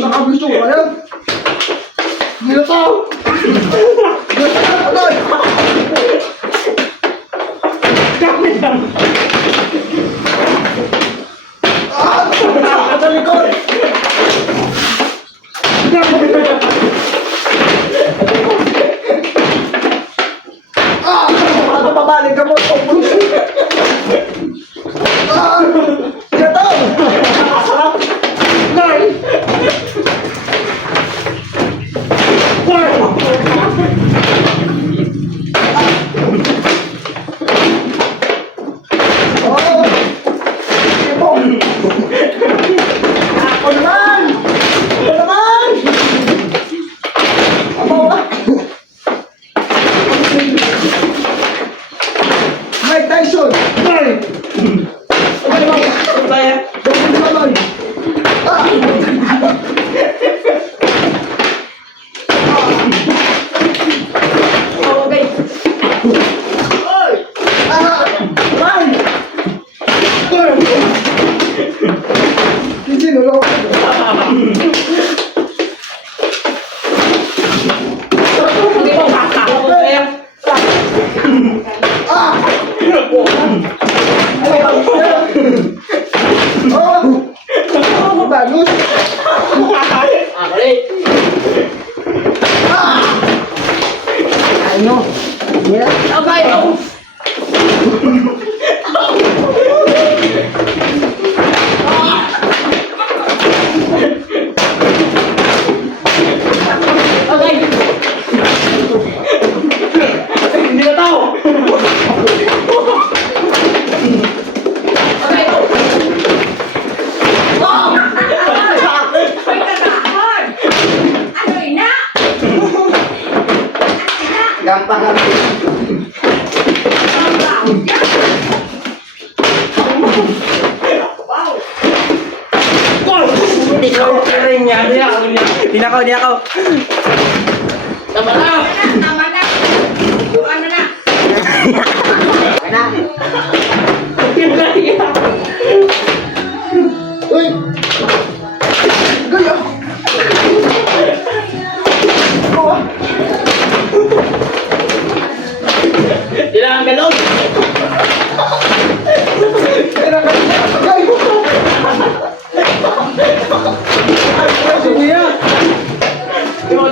Saka gusto ko yan. Hindi na tao. Agay! Sa likod! Ano pabalik ka mo? Gato! Nay! Ako naman! Ako naman! Mike Tyson! Nay! Ano ba? Ano ba yan? Bakit ba, Nay? Okay. Oy! Nay! Hindi na lang ako. Bagus. Ano? Ya. Okay. Okay. Hindi na tao. Okay. Gampang kami. Tinakaw. Tama na. Bukan mo na. Ano? Uy! Gaya! Kailangan galon. Agay! Sige yan! Ang galon.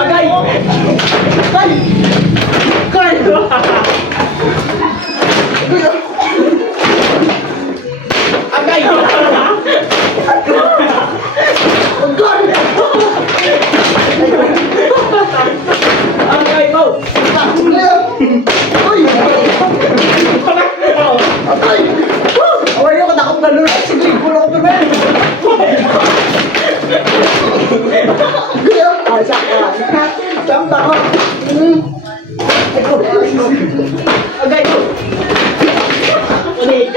Agay! Agay! Agay. Agay mo. Uy! Agay! Away ako, takot na lula. Sige, gulo ko tuloy. Gaya! Ay, saka. Samba ko. Agay mo. Ulit.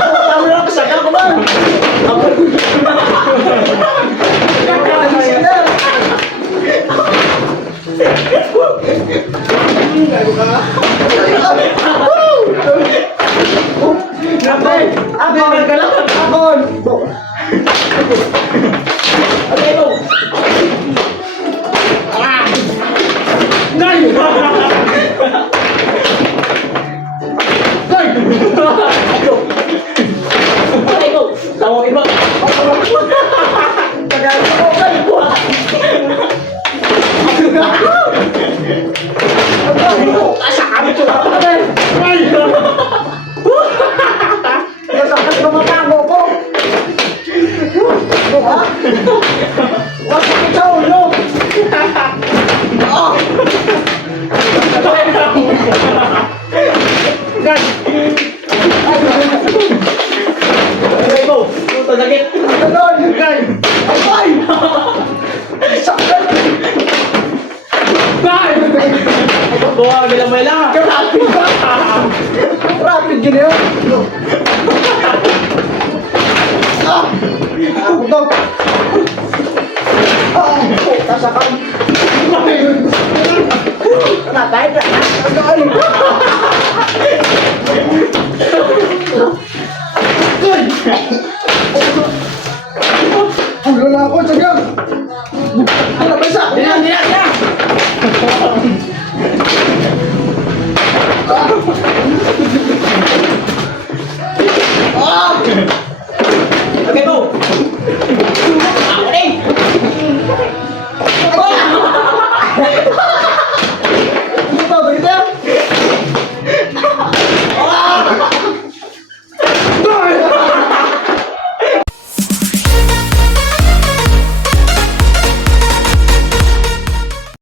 Tama na ako, saka ko ba? Abon! Abon! Agay mo. Nay! Agay mo. Tawagin mo. Tagal ko, okay! Asa kami to. Nasakit ko matago ko! Ha? Wasakit sa ulo! Agay mo. Puto sakit. Ganon! Ay! Sakit! Buha nila may lang. Rapid yun yun! Ako daw! Tasakam. Patay ka. Ulo na ako, sagang!